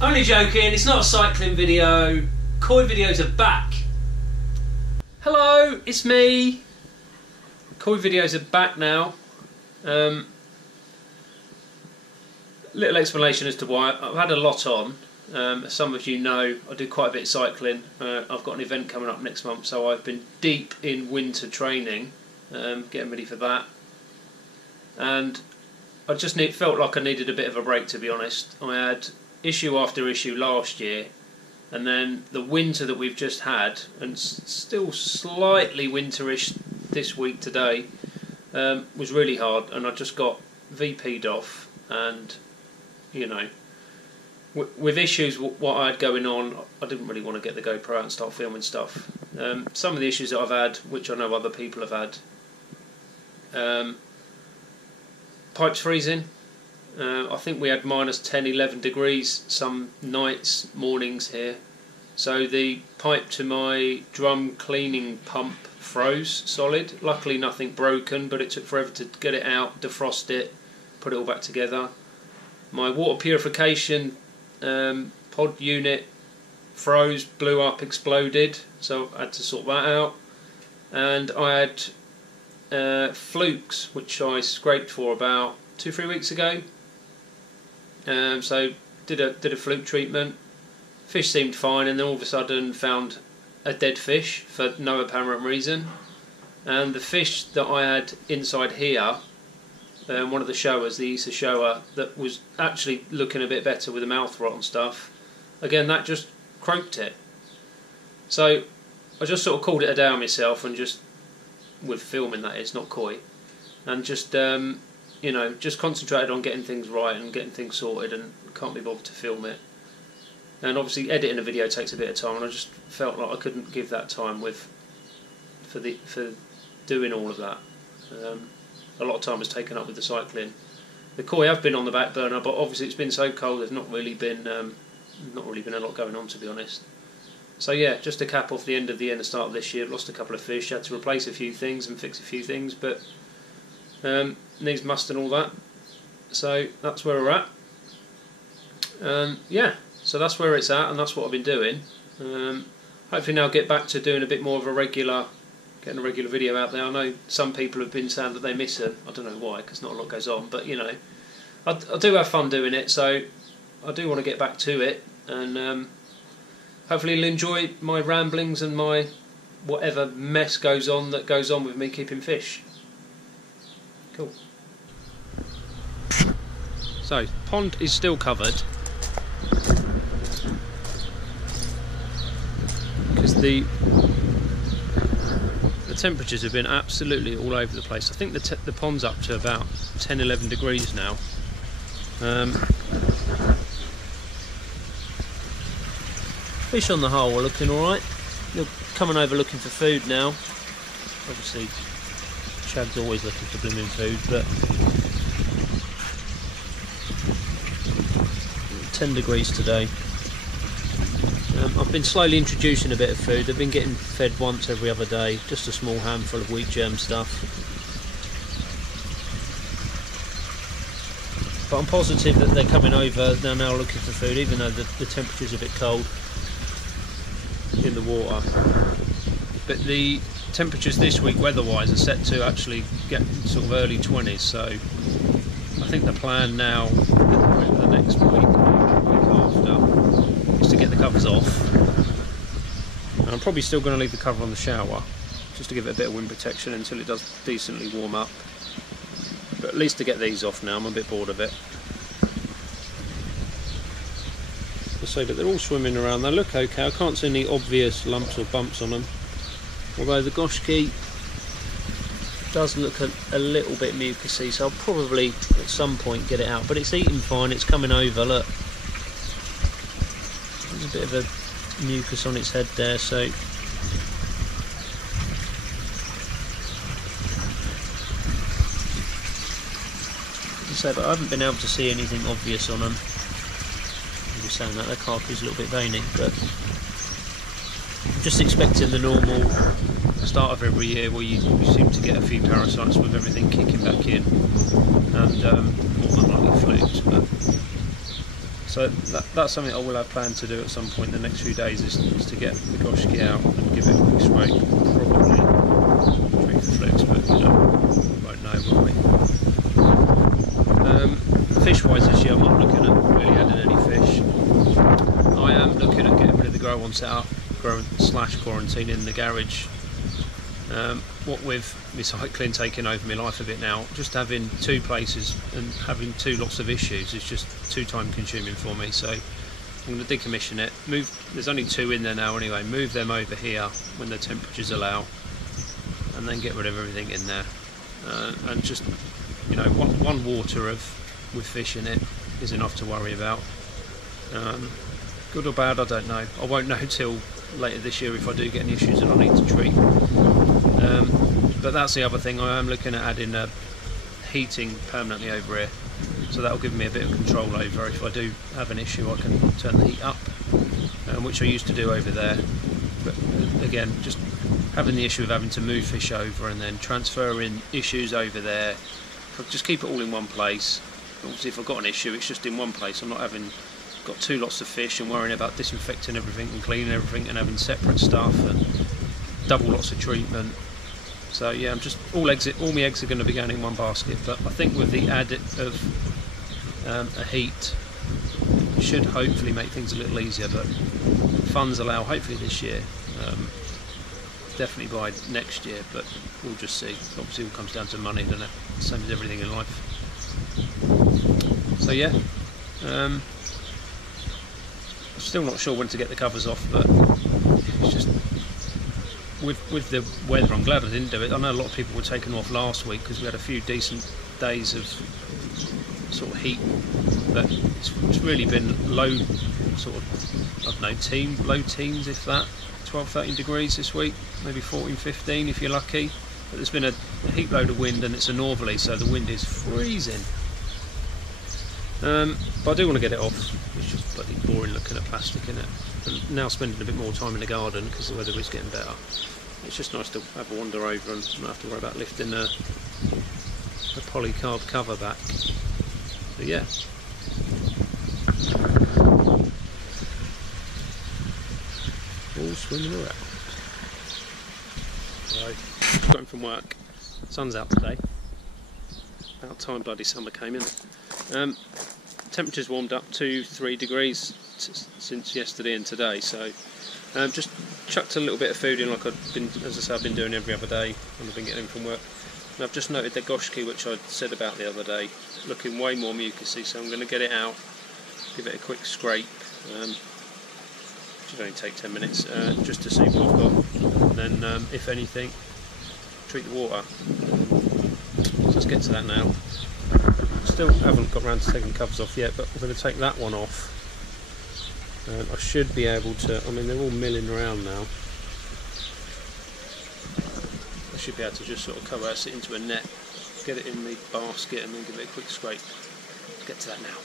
Only joking, it's not a cycling video. Koi videos are back. Hello, it's me. Koi videos are back now. Little explanation as to why. I've had a lot on. As some of you know, I do quite a bit of cycling. I've got an event coming up next month, so I've been deep in winter training, getting ready for that. And I just felt like I needed a bit of a break, to be honest. I had issue after issue last year, and then the winter that we've just had, and still slightly winterish this week today, was really hard, and I just got VP'd off. And you know, with issues what I had going on, I didn't really want to get the GoPro out and start filming stuff. Some of the issues that I've had, which I know other people have had, pipes freezing. I think we had minus 10, 11 degrees some nights, mornings here. So the pipe to my drum cleaning pump froze solid. Luckily nothing broken, but it took forever to get it out, defrost it, put it all back together. My water purification pod unit froze, blew up, exploded, so I had to sort that out. And I had flukes, which I scraped for about 2-3 weeks ago. So did a fluke treatment. Fish seemed fine, and then all of a sudden found a dead fish for no apparent reason. And the fish that I had inside here, one of the showers, the Issa shower, that was actually looking a bit better with the mouth rot and stuff, again that just croaked it. So I just sort of called it a day on myself, and just with filming, that is, not koi, and just you know, just concentrated on getting things right and getting things sorted, and can't be bothered to film it. And obviously editing a video takes a bit of time, and I just felt like I couldn't give that time for doing all of that. A lot of time was taken up with the cycling. The koi have been on the back burner, but obviously it's been so cold, there's not really been a lot going on, to be honest. So yeah, just to cap off the end of the year and the start of this year, I've lost a couple of fish, had to replace a few things and fix a few things, but needs must and all that. So that's where we're at. Yeah, so that's where it's at, and that's what I've been doing. Hopefully now get back to doing a bit more of getting a regular video out there. I know some people have been saying that they miss it. I don't know why, because not a lot goes on, but you know, I do have fun doing it, so I do want to get back to it, and hopefully you'll enjoy my ramblings and my whatever mess goes on with me keeping fish. Cool. So, pond is still covered because the temperatures have been absolutely all over the place. I think the pond's up to about 10-11 degrees now. Fish on the whole are looking alright. They're coming over looking for food now. Obviously Chad's always looking for blooming food, but 10 degrees today. I've been slowly introducing a bit of food. They've been getting fed once every other day, just a small handful of wheat germ stuff. But I'm positive that they're coming over, they're now looking for food, even though the temperature's a bit cold in the water. But the temperatures this week weather-wise are set to actually get sort of early 20s, so I think the plan now for the next week after is to get the covers off. And I'm probably still going to leave the cover on the shower just to give it a bit of wind protection until it does decently warm up, but at least to get these off now. I'm a bit bored of it. So, but they're all swimming around. They look okay. I can't see any obvious lumps or bumps on them, although the goshki does look a little bit mucusy, so I'll probably at some point get it out. But it's eating fine, it's coming over, look. There's a bit of a mucus on its head there, so but I haven't been able to see anything obvious on them. You saying that, their carp is a little bit veiny, but just expecting the normal start of every year where you seem to get a few parasites with everything kicking back in, and more than likely flukes. But so that's something I will have planned to do at some point in the next few days, is to get the goshki out and give it a quick scrape, probably treat for flukes, but you know, we won't know, will we? Fish wise this year I'm not looking at really adding any fish. I am looking at getting rid of the grow on setup, / quarantine in the garage. What with recycling taking over my life a bit now, just having 2 places and having 2 lots of issues is just too time consuming for me, so I'm going to decommission it, there's only 2 in there now anyway, move them over here when the temperatures allow, and then get rid of everything in there, and just, you know, one water with fish in it is enough to worry about. Good or bad, I don't know. I won't know till later this year if I do get any issues and I need to treat. But that's the other thing, I am looking at adding heating permanently over here, so that'll give me a bit of control over, if I do have an issue I can turn the heat up, which I used to do over there. But again, just having the issue of having to move fish over and then transferring issues over there, if I just keep it all in one place. Obviously if I've got an issue it's just in one place, I'm not having got 2 lots of fish and worrying about disinfecting everything and cleaning everything and having separate stuff and double lots of treatment. So yeah, I'm just all my eggs are going to be going in one basket, but I think with the add of a heat it should hopefully make things a little easier, but funds allow hopefully this year, definitely by next year, but we'll just see. Obviously it all comes down to money, doesn't it? Same as everything in life. So yeah, still not sure when to get the covers off, but it's just with the weather, I'm glad I didn't do it. I know a lot of people were taken off last week because we had a few decent days of sort of heat, but it's really been low, sort of, I don't know, low teens if that, 12-13 degrees this week, maybe 14-15 if you're lucky, but there's been a heap load of wind and it's a northerly, so the wind is freezing. But I do want to get it off. It's just bloody boring looking at plastic in it. And now spending a bit more time in the garden because the weather is getting better. It's just nice to have a wander over and not have to worry about lifting the polycarb cover back. So yeah. All swimming around. Right, got home from work. Sun's out today. About time bloody summer came in. Temperature's warmed up 2-3 degrees since yesterday and today, so just chucked a little bit of food in, like I've been doing every other day when I've been getting in from work. And I've just noted the goshki, which I said about the other day, looking way more mucousy, so I'm going to get it out, give it a quick scrape. Should only take 10 minutes, just to see what I've got, and then if anything, treat the water. So let's get to that now. Still haven't got around to taking the covers off yet, but I'm going to take that one off. I should be able to, I mean they're all milling around now. I should be able to just sort of coerce it into a net, get it in the basket and then give it a quick scrape. Let's get to that now.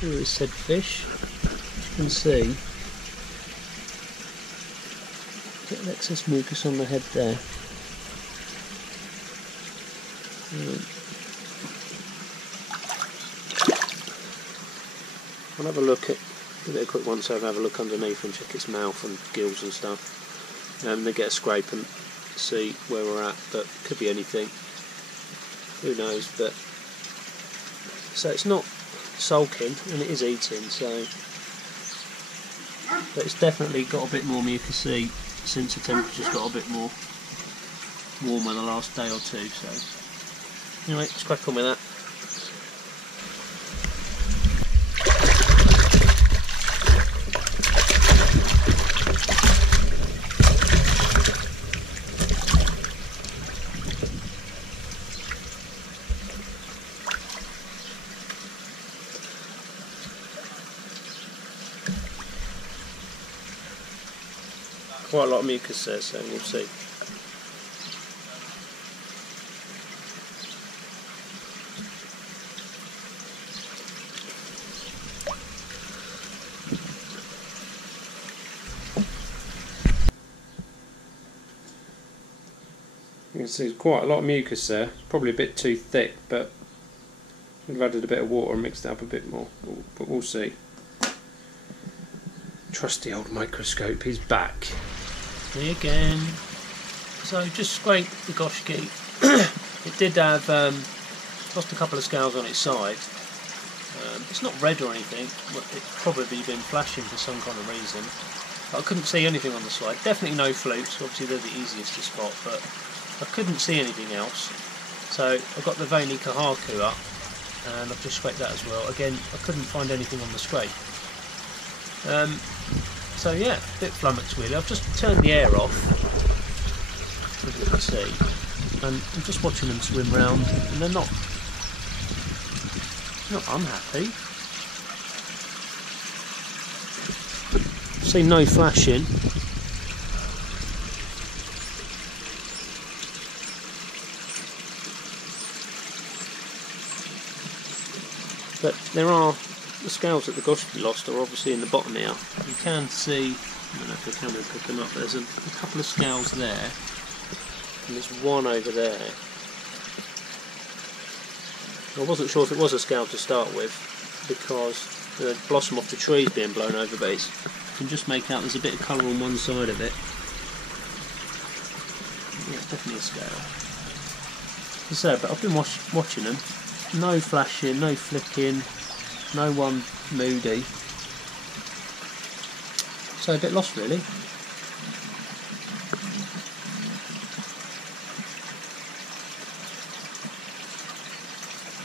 Here is said fish, as you can see, get excess mucus on the head there. I'll have a look at, give it a quick once over, have a look underneath and check its mouth and gills and stuff, and then get a scrape and see where we're at, but could be anything, who knows. But so it's not sulking and it is eating, so, but it's definitely got a bit more mucousy since the temperature's got a bit more warmer the last day or two. So anyway, let's crack on with that. quite a lot of mucus there, so we'll see. You can see quite a lot of mucus there. It's probably a bit too thick, but I've added a bit of water and mixed it up a bit more, but we'll see. Trusty old microscope, he's back. Me again. So just scraped the goshki. It did have lost a couple of scales on its side. It's not red or anything. It's probably been flashing for some kind of reason. But I couldn't see anything on the slide. Definitely no flukes. Obviously they're the easiest to spot, but I couldn't see anything else. So I got the veiny kahaku up, and I've just scraped that as well. Again, I couldn't find anything on the scrape. So yeah, a bit flummoxed really. I've just turned the air off, as you can see, and I'm just watching them swim round, and they're not unhappy. See no flashing. But there are, the scales that the goshki lost are obviously in the bottom here. You can see, I don't know if the camera will pick them up, there's a couple of scales there, and there's one over there. I wasn't sure if it was a scale to start with, because the blossom off the tree is being blown over, but you can just make out there's a bit of colour on one side of it. Yeah, it's definitely a scale. As I say, but I've been watching them. No flashing, no flicking, no one moody. So a bit lost really.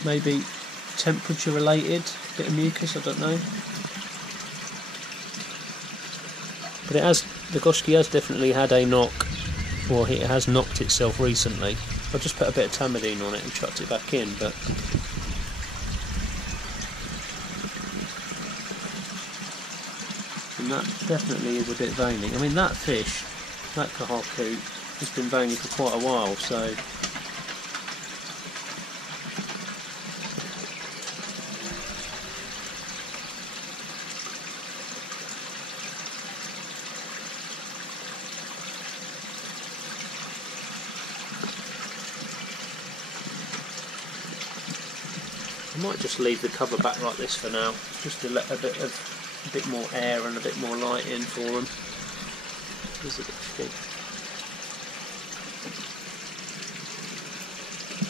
Maybe temperature related, bit of mucus, I don't know. But it has, the goshki has definitely had a knock, or it has knocked itself recently. I just put a bit of tamidine on it and chucked it back in, but and that definitely is a bit veiny. I mean, that fish, that kahaku, has been veiny for quite a while, so I might just leave the cover back like this for now, just to let a bit more air and a bit more light in for them. There's a bit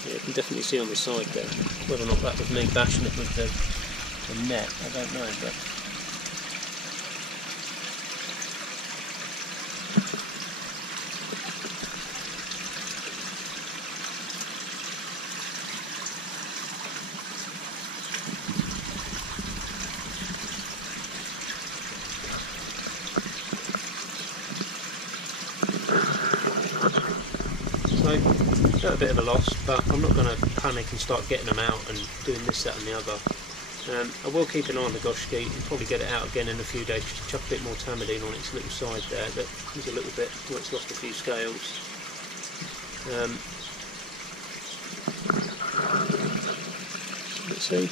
yeah, you can definitely see on the side there. Whether or not that was me bashing it with the net, I don't know. But a bit of a loss, but I'm not going to panic and start getting them out and doing this, that and the other. I will keep an eye on the goshki and probably get it out again in a few days, just chuck a bit more tamidine on its little side there, that is a little bit where it's lost a few scales. Let's see,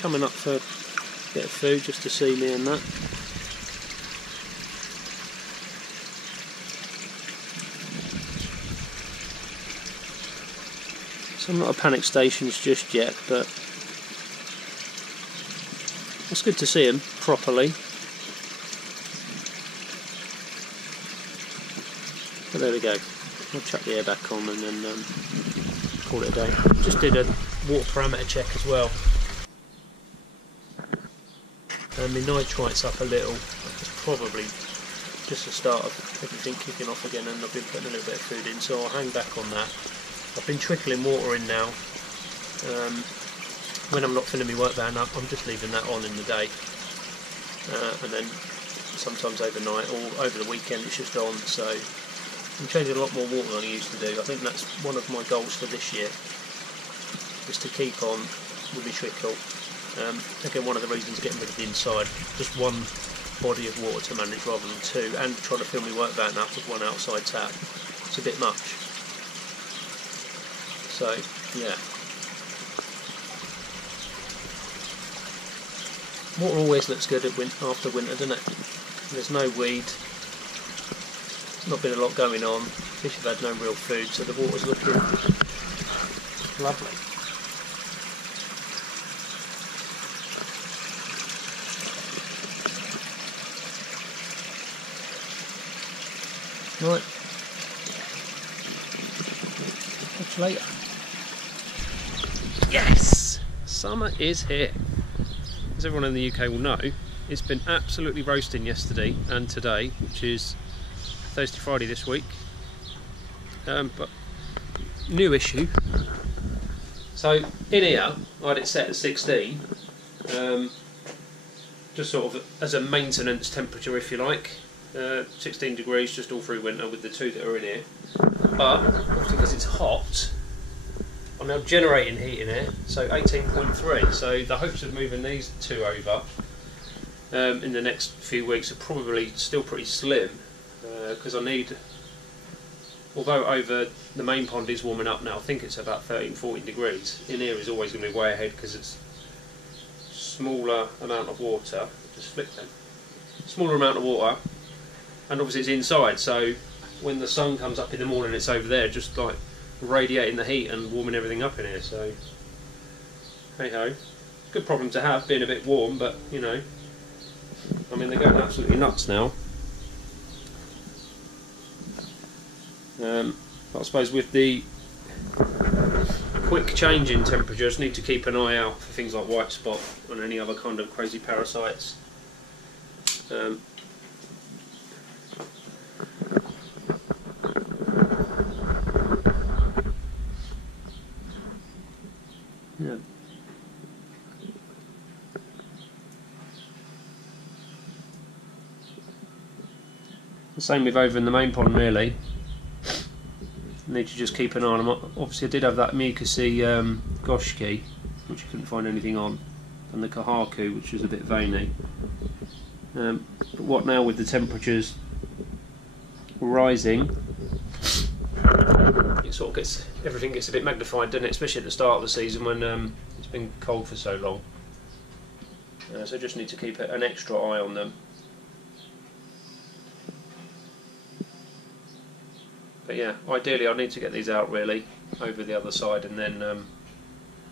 coming up for a bit of food just to see me and that. So I'm not at panic stations just yet, but it's good to see them properly. But there we go. I'll chuck the air back on and then call it a day. Just did a water parameter check as well. And my nitrite's up a little. It's probably just the start of everything kicking off again, and I've been putting a little bit of food in, so I'll hang back on that. I've been trickling water in now. When I'm not filling my work van up, I'm just leaving that on in the day, and then sometimes overnight or over the weekend it's just on. So I'm changing a lot more water than I used to do. I think that's one of my goals for this year, is to keep on with my trickle. Again, one of the reasons getting rid of the inside. Just one body of water to manage rather than two, and trying to fill my work van up with one outside tap. It's a bit much. So, yeah. Water always looks good after winter, doesn't it? There's no weed, not been a lot going on, fish have had no real food, so the water's looking lovely. Right, catch you later. Yes! Summer is here. As everyone in the UK will know, it's been absolutely roasting yesterday and today, which is Thursday, Friday this week. But new issue. So in here, I had it set at 16, just sort of as a maintenance temperature, if you like. 16 degrees just all through winter with the two that are in here. But obviously because it's hot, I'm now generating heat in here, so 18.3. So the hopes of moving these two over in the next few weeks are probably still pretty slim, because I need, although over the main pond is warming up now, I think it's about 13-14 degrees. In here is always going to be way ahead because it's smaller amount of water. Just flick them. Smaller amount of water, and obviously it's inside, so when the sun comes up in the morning it's over there just like radiating the heat and warming everything up in here. So hey ho, good problem to have, being a bit warm, but you know, I mean they're going absolutely nuts now. But I suppose with the quick change in temperature, I just need to keep an eye out for things like white spot and any other kind of crazy parasites. Yeah. The same with over in the main pond, really. Need to just keep an eye on them. Obviously I did have that mucusy goshki, which I couldn't find anything on, and the kahaku, which was a bit veiny. But what now with the temperatures rising, it sort of gets, everything gets a bit magnified, doesn't it? Especially at the start of the season when it's been cold for so long. So I just need to keep an extra eye on them. But yeah, ideally I need to get these out really over the other side, and then,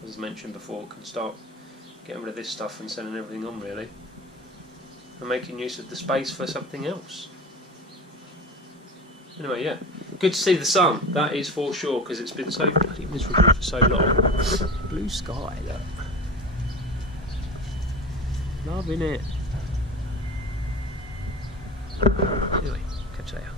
as mentioned before, can start getting rid of this stuff and sending everything on really, and making use of the space for something else. Anyway, yeah, good to see the sun, that is for sure, because it's been so bloody miserable for so long. Blue sky, look. Loving it. Anyway, catch you later.